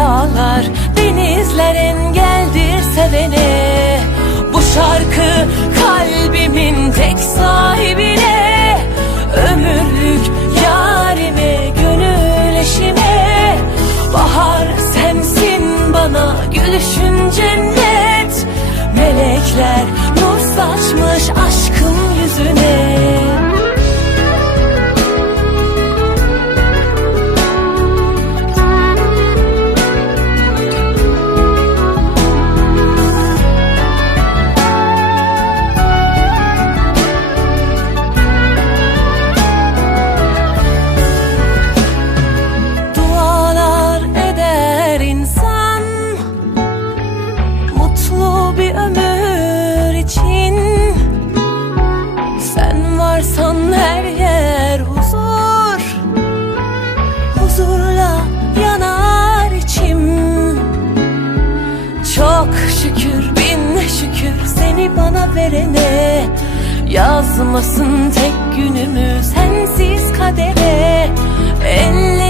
dağlar, denizler engeldir sevene. Bu şarkı kalbimin tek sahibine. Ömürlük yarime, gönül eşime. Bahar sensin bana gülüşün cennet. Melekler nur saçmış aşkın verene Yazmasın tek günümü sensiz kadere. Ellerimiz